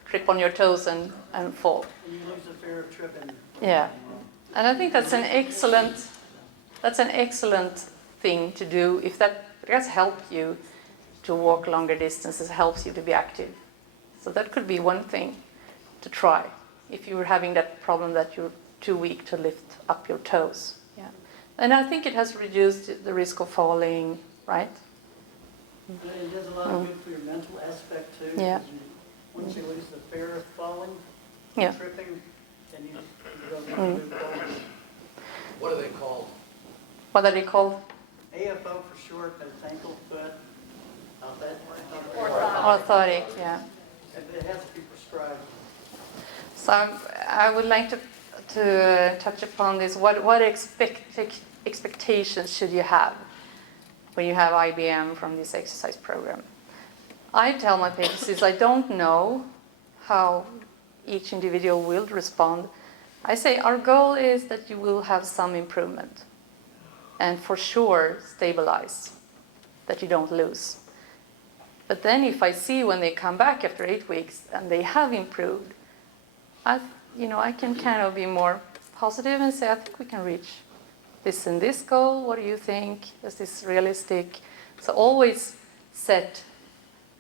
trip on your toes and fall. And you lose the fear of tripping. Yeah, and I think that's an excellent thing to do, if that does help you to walk longer distances, helps you to be active. So that could be one thing to try if you're having that problem that you're too weak to lift up your toes. Yeah. And I think it has reduced the risk of falling, right? It does a lot of good for your mental aspect too. Yeah. Once you lose the fear of falling, Yeah. tripping, then you go to move forward. What are they called? What are they called? AFO for short, that's ankle, foot, Orthotic, yeah. it has to be prescribed. So I would like to touch upon this. What expectations should you have when you have IBM from this exercise program? I tell my patients I don't know how each individual will respond. I say our goal is that you will have some improvement and for sure stabilize, that you don't lose. But then if I see when they come back after 8 weeks and they have improved, I can kind of be more positive and say, I think we can reach this and this goal. What do you think? Is this realistic? So always set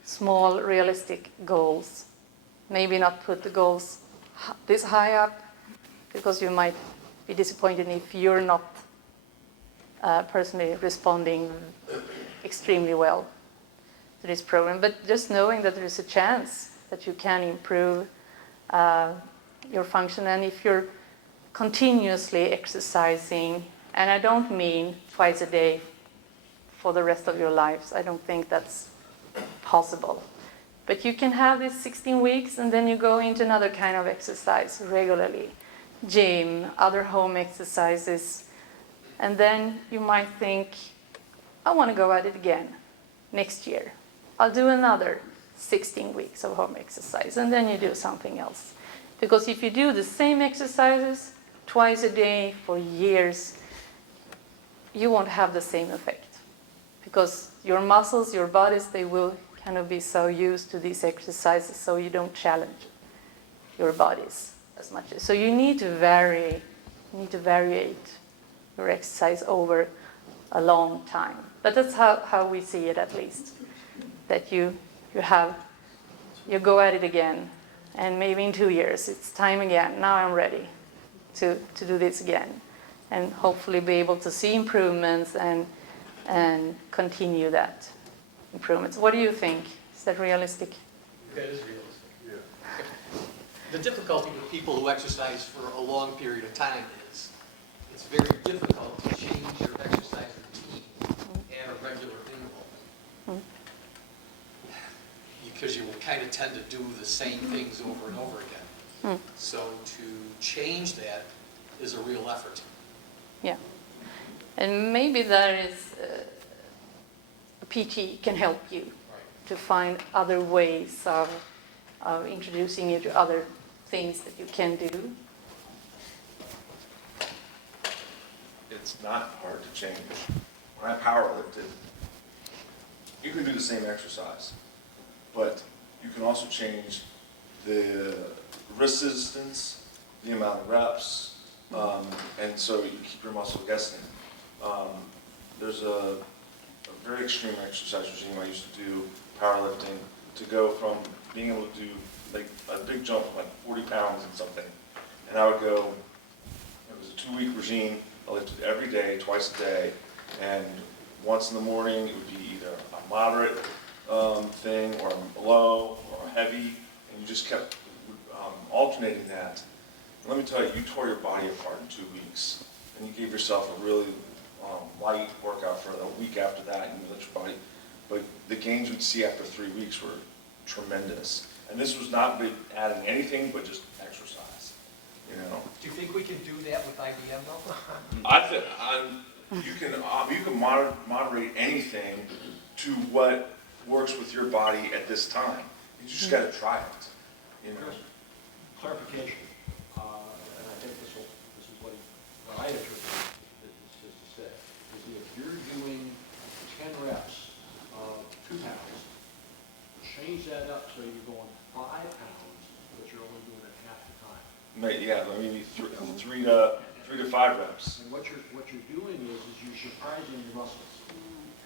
small, realistic goals. Maybe not put the goals this high up, because you might be disappointed if you're not personally responding extremely well to this program. But just knowing that there is a chance that you can improve your function, and if you're continuously exercising, and I don't mean twice a day for the rest of your lives, I don't think that's possible. But you can have this 16 weeks and then you go into another kind of exercise regularly, gym, other home exercises, and then you might think, I want to go at it again next year. I'll do another 16 weeks of home exercise, and then you do something else. Because if you do the same exercises twice a day for years, you won't have the same effect. Because your muscles, your bodies, they will kind of be so used to these exercises, so you don't challenge your bodies as much. So you need to vary, your exercise over a long time. But that's how we see it, at least. That you go at it again, and maybe in 2 years it's time again. Now I'm ready to do this again, and hopefully be able to see improvements and continue that improvements. What do you think? Is that realistic? That is realistic. Yeah. The difficulty with people who exercise for a long period of time is it's very difficult to change your exercise routine at a regular interval. Because you will kind of tend to do the same things over and over again. So to change that is a real effort. Yeah. And maybe that is a PT can help you to find other ways of introducing you to other things that you can do. It's not hard to change. When I powerlifted, you can do the same exercise, but you can also change the resistance, the amount of reps, and so you keep your muscle guessing. There's a very extreme exercise regime I used to do, powerlifting, to go from being able to do like a big jump, like 40 pounds and something. And I would go, it was a 2-week regime, I lifted every day, twice a day, and once in the morning it would be either a moderate thing or a low or a heavy, and you just kept alternating that. And let me tell you, you tore your body apart in 2 weeks, and you gave yourself a really light workout for the week after that, and you let your body, but the gains we'd see after 3 weeks were tremendous. And this was not adding anything but just exercise, you know. Do you think we can do that with IBM though? I think you can moderate anything to what works with your body at this time. You just got to try it, you know. Clarification, and I think this is what I interpret this is to say, is if you're doing 10 reps of 2 pounds, change that up so you're going 5 pounds, but you're only doing it half the time. Yeah, maybe 3 to 3 to 5 reps. And what you're doing is you're surprising your muscles.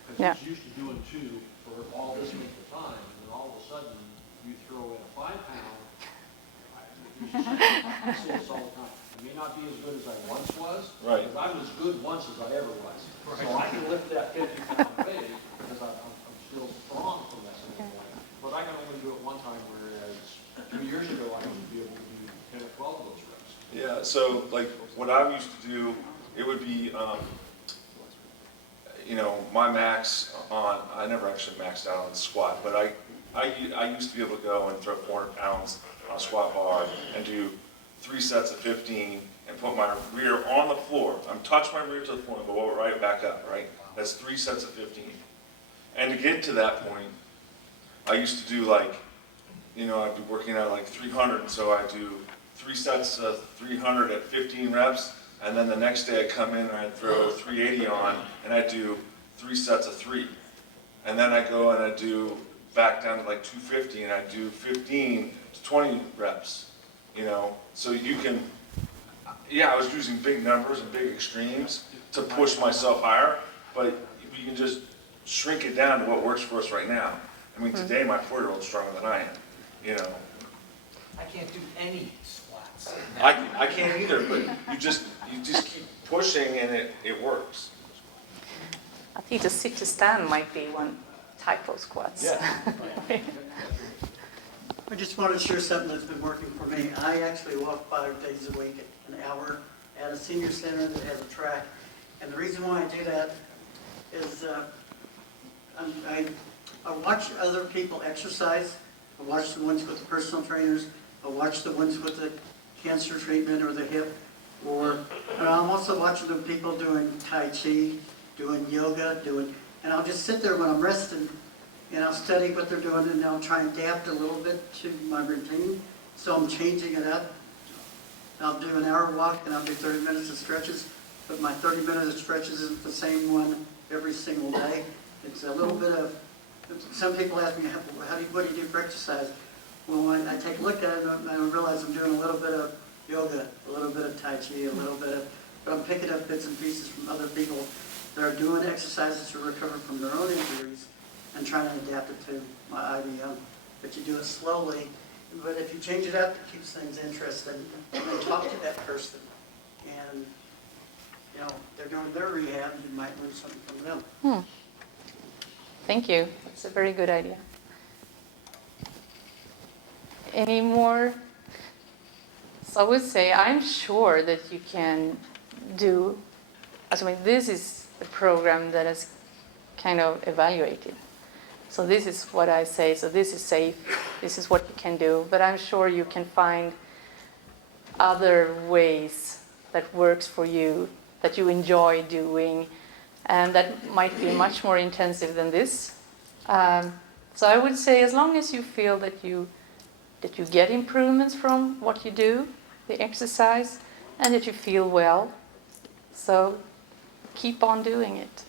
Because Yeah. he's used to doing 2 for all this length of time, and then all of a sudden, you throw in a 5-pound. I say this all the time. I may not be as good as I once was. Right. Because I'm as good once as I ever was. So I can lift that 50-pound weight because I'm still strong from that standpoint. But I can only do it one time, whereas 2 years ago, I would be able to do 10 or 12 of those reps. Yeah, so like what I used to do, it would be, you know, my max on, I never actually maxed out on the squat, but I used to be able to go and throw 400 pounds on a squat bar and do 3 sets of 15 and put my rear on the floor. I'm touch my rear to the floor and go right back up, right? That's 3 sets of 15. And to get to that point, I used to do like, you know, I'd be working out like 300, and so I do 3 sets of 300 at 15 reps, and then the next day I'd come in and I'd throw 380 on, and I'd do 3 sets of 3. And then I'd go and I'd do back down to like 250, and I'd do 15 to 20 reps, you know? So you can, yeah, I was using big numbers and big extremes to push myself higher, but we can just shrink it down to what works for us right now. I mean, today my 4-year-old's stronger than I am, you know? I can't do any squats. I can't either, but you just keep pushing and it works. I think the sit to stand might be one type of squats. Yeah. I just wanted to share something that's been working for me. I actually walk 5 days a week, an hour, at a senior center that has a track. And the reason why I do that is I watch other people exercise. I watch the ones with the personal trainers. I watch the ones with the cancer treatment or the hip. And I'm also watching the people doing Tai Chi, doing yoga, and I'll just sit there when I'm resting and I'll study what they're doing, and I'll try and adapt a little bit to my routine. So I'm changing it up. I'll do an hour walk and I'll do 30 minutes of stretches, but my 30 minutes of stretches isn't the same one every single day. It's a little bit of, some people ask me, what do you do for exercise? Well, I take a look at it and I realize I'm doing a little bit of yoga, a little bit of Tai Chi, a little bit of, but I'm picking up bits and pieces from other people that are doing exercises to recover from their own injuries and trying to adapt it to my IBM. But you do it slowly, but if you change it up, it keeps things interesting. And then talk to that person. And, you know, they're doing their rehab, you might learn something from them. Thank you. That's a very good idea. Any more? So I would say I'm sure that you can do, I mean, this is a program that is kind of evaluated. So this is what I say, so this is safe, this is what you can do, but I'm sure you can find other ways that works for you, that you enjoy doing, and that might be much more intensive than this. So I would say as long as you feel that you get improvements from what you do, the exercise, and that you feel well, so keep on doing it.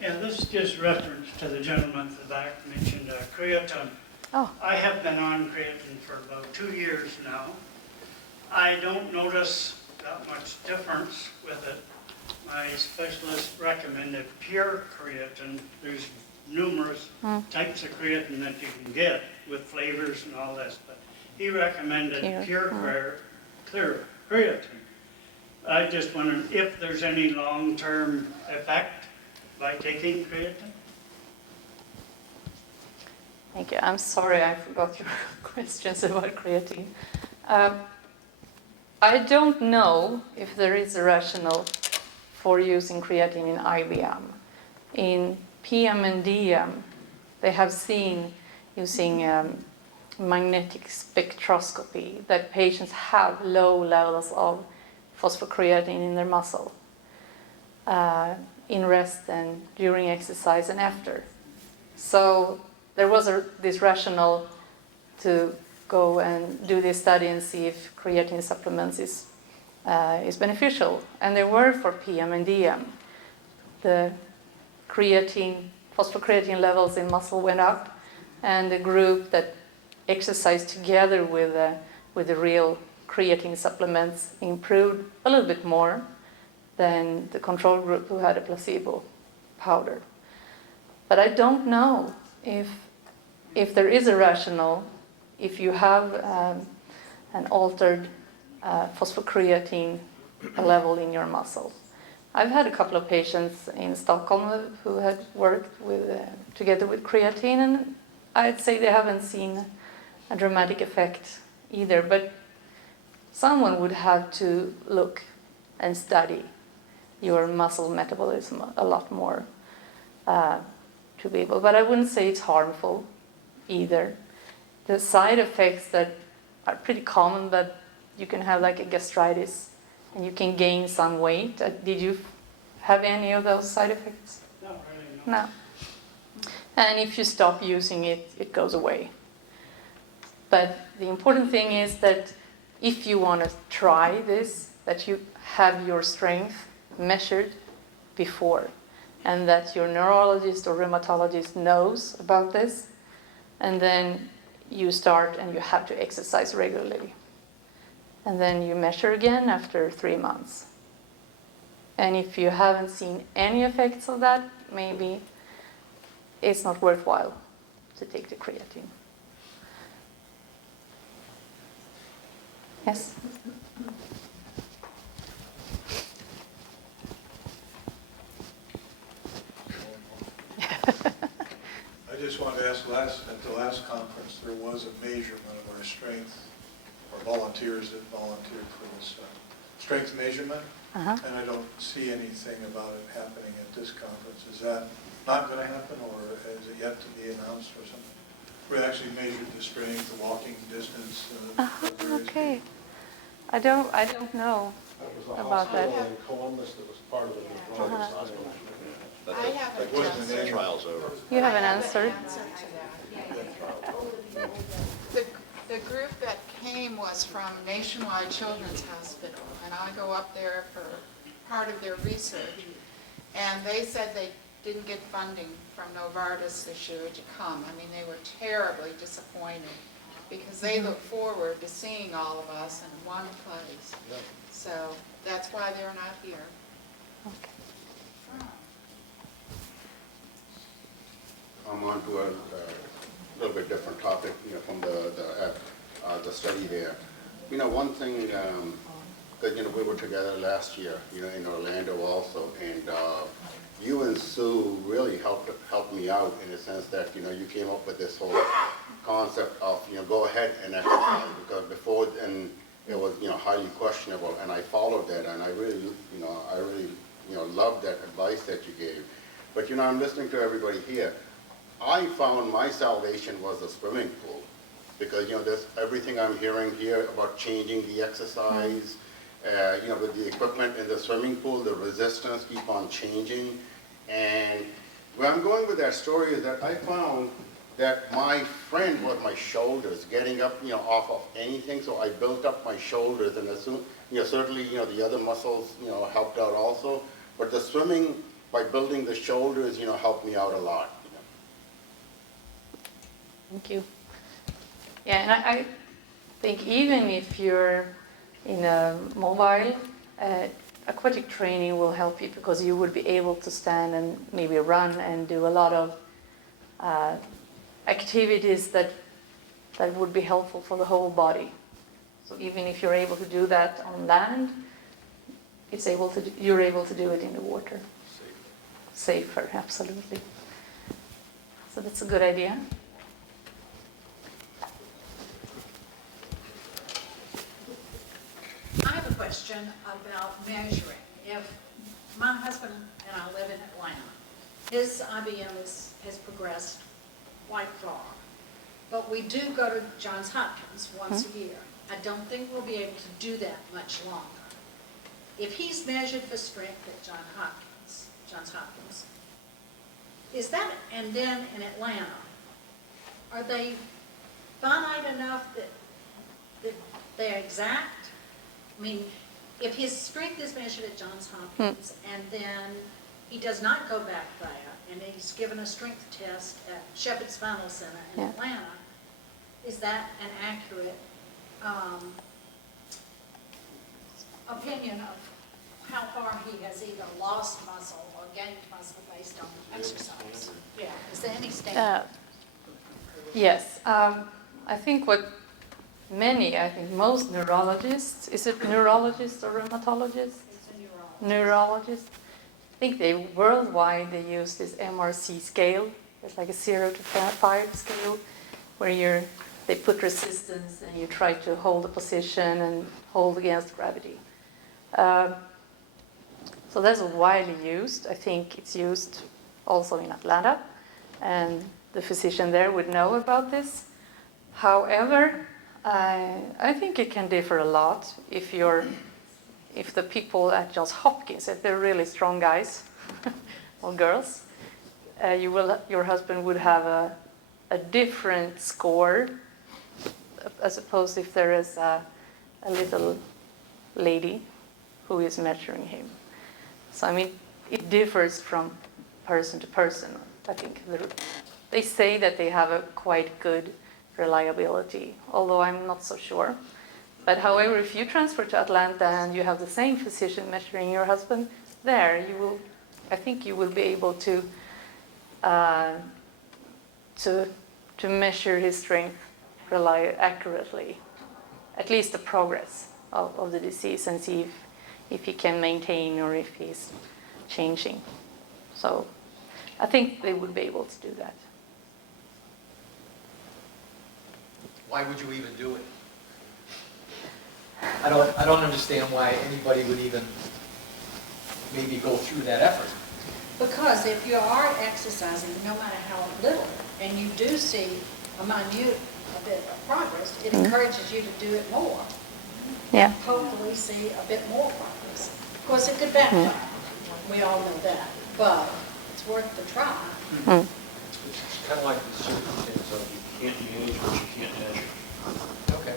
Yeah, this is just reference to the gentleman at the back mentioned creatine. Oh. I have been on creatine for about 2 years now. I don't notice that much difference with it. My specialist recommended pure creatine. There's numerous types of creatine that you can get with flavors and all this, but he recommended pure creatine. I just wondered if there's any long-term effect by taking creatine. Thank you. I'm sorry I forgot your questions about creatine. I don't know if there is a rationale for using creatine in IBM. In PM and DM, they have seen using magnetic spectroscopy that patients have low levels of phosphocreatine in their muscle in rest and during exercise and after. So there was this rationale to go and do this study and see if creatine supplements is beneficial. And they were for PM and DM. The phosphocreatine levels in muscle went up, and the group that exercised together with the real creatine supplements improved a little bit more than the control group who had a placebo powder. But I don't know if there is a rationale if you have an altered phosphocreatine level in your muscle. I've had a couple of patients in Stockholm who had worked together with creatine, and I'd say they haven't seen a dramatic effect either, but someone would have to look and study your muscle metabolism a lot more to be able, but I wouldn't say it's harmful either. The side effects that are pretty common, that you can have like a gastritis and you can gain some weight. Did you have any of those side effects? Not really, no. No. And if you stop using it, it goes away. But the important thing is that if you want to try this, that you have your strength measured before, and that your neurologist or rheumatologist knows about this, and then you start and you have to exercise regularly. And then you measure again after 3 months. And if you haven't seen any effects of that, maybe it's not worthwhile to take the creatine. Yes? I just wanted to ask, at the last conference, there was a measurement of our strength, or volunteers that volunteered for this strength measurement, and I don't see anything about it happening at this conference. Is that not going to happen, or is it yet to be announced or something? We actually measured the strength, the walking distance. Okay. I don't know about that. In Columbus that was part of the I have an answer. Trial's over. You have an answer? The group that came was from Nationwide Children's Hospital, and I go up there for part of their research. And they said they didn't get funding from Novartis this year to come. I mean, they were terribly disappointed because they look forward to seeing all of us in one place. So that's why they're not here. I'm on to a little bit different topic, from the study there. One thing that we were together last year, in Orlando also, and you and Sue really helped me out in the sense that you came up with this whole concept of go ahead and exercise, because before then it was highly questionable, and I followed that, and I really loved that advice that you gave. But I'm listening to everybody here. I found my salvation was the swimming pool, because there's everything I'm hearing here about changing the exercise, with the equipment in the swimming pool, the resistance keep on changing. And where I'm going with that story is that I found that my friend was my shoulders, getting up off of anything. So I built up my shoulders, and certainly the other muscles helped out also. But the swimming, by building the shoulders, helped me out a lot. Thank you. Yeah, and I think even if you're in a mobile, aquatic training will help you, because you would be able to stand and maybe run and do a lot of activities that would be helpful for the whole body. So even if you're able to do that on land, you're able to do it in the water. Safer, absolutely. So that's a good idea. I have a question about measuring. If my husband and I live in Atlanta, his IBM has progressed quite far, but we do go to Johns Hopkins once a year. I don't think we'll be able to do that much longer. If he's measured for strength at Johns Hopkins, is that, and then in Atlanta, are they finite enough that they're exact? I mean, if his strength is measured at Johns Hopkins, and then he does not go back there, and he's given a strength test at Shepherd Spinal Center in Yeah. Atlanta. Is that an accurate opinion of how far he has either lost muscle or gained muscle based on exercise? Yeah, is there any standard? Yes, I think most neurologists, is it neurologists or rheumatologists? It's a neurologist. Neurologists. I think worldwide they use this MRC scale. It's like a 0 to 5 scale where they put resistance and you try to hold a position and hold against gravity. So that's widely used. I think it's used also in Atlanta, and the physician there would know about this. However, I think it can differ a lot if the people at Johns Hopkins, if they're really strong guys or girls, your husband would have a different score as opposed if there is a little lady who is measuring him. So I mean, it differs from person to person. I think they say that they have a quite good reliability, although I'm not so sure. But however, if you transfer to Atlanta and you have the same physician measuring your husband there, I think you will be able to measure his strength accurately, at least the progress of the disease, and see if he can maintain or if he's changing. So I think they would be able to do that. Why would you even do it? I don't understand why anybody would even maybe go through that effort. Because if you are exercising, no matter how little, and you do see a bit of progress, it encourages you to do it more. Yeah. Hopefully see a bit more progress. Of course, it could backfire. We all know that. But it's worth the try. It's kind of like the circumstance of you can't manage what you can't measure. Okay.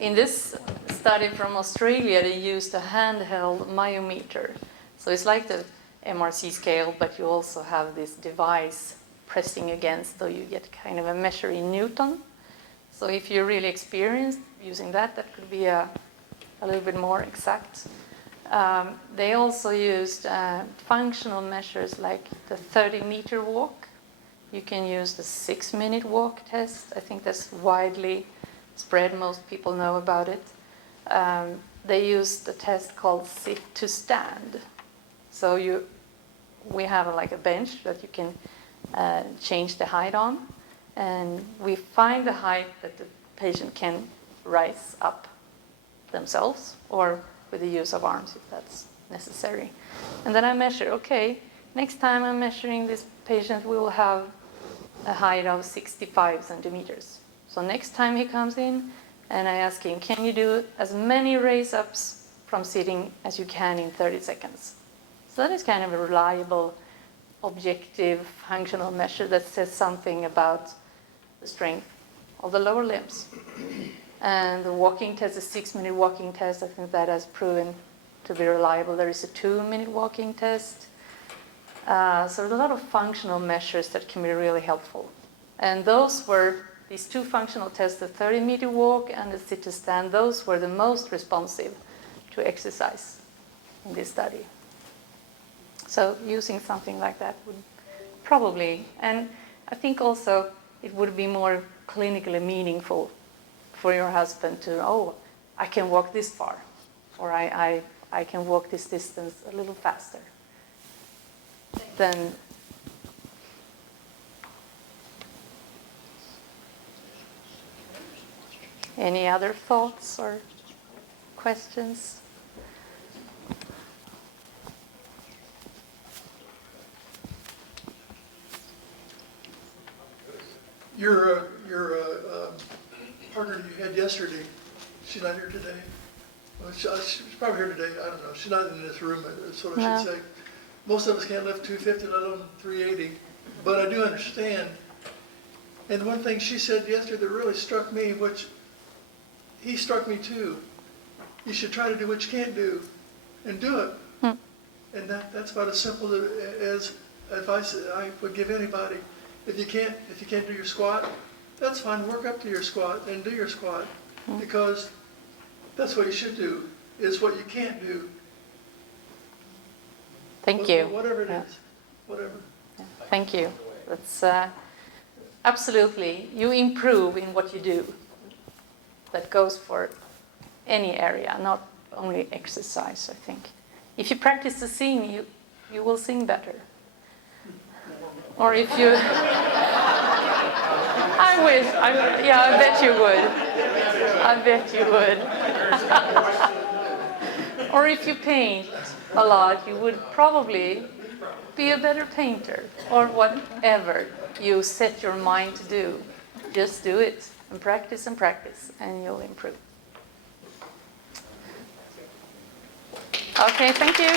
In this study from Australia, they used a handheld myometer. So it's like the MRC scale, but you also have this device pressing against, so you get kind of a measure in Newton. So if you're really experienced using that could be a little bit more exact. They also used functional measures like the 30-meter walk. You can use the 6-minute walk test. I think that's widely spread. Most people know about it. They used a test called sit to stand. So we have like a bench that you can change the height on, and we find the height that the patient can rise up themselves or with the use of arms if that's necessary. And then I measure, okay, next time I'm measuring this patient, we will have a height of 65 centimeters. So next time he comes in and I ask him, can you do as many raise-ups from sitting as you can in 30 seconds? So that is kind of a reliable, objective, functional measure that says something about the strength of the lower limbs. And the walking test, the 6-minute walking test, I think that has proven to be reliable. There is a 2-minute walking test. So there's a lot of functional measures that can be really helpful. And these two functional tests, the 30-meter walk and the sit to stand, those were the most responsive to exercise in this study. So using something like that would probably, and I think also it would be more clinically meaningful for your husband to, I can walk this far, or I can walk this distance a little faster. Then any other thoughts or questions? Your partner you had yesterday, she's not here today. Well, she's probably here today. I don't know. She's not in this room. That's what I should say. Most of us can't lift 250, let alone 380. But I do understand. And one thing she said yesterday that really struck me, which he struck me too. You should try to do what you can't do, and do it. And that's about as simple as advice I would give anybody. If you can't do your squat, that's fine, work up to your squat and do your squat, because that's what you should do, is what you can't do. Thank you. Whatever it is, whatever. Yeah. Thank you. That's absolutely, you improve in what you do. That goes for any area, not only exercise, I think. If you practice to sing, you will sing better. Or if you... I wish, yeah, I bet you would. I bet you would. Or if you paint a lot, you would probably be a better painter, or whatever you set your mind to do. Just do it and practice, and you'll improve. Okay, thank you.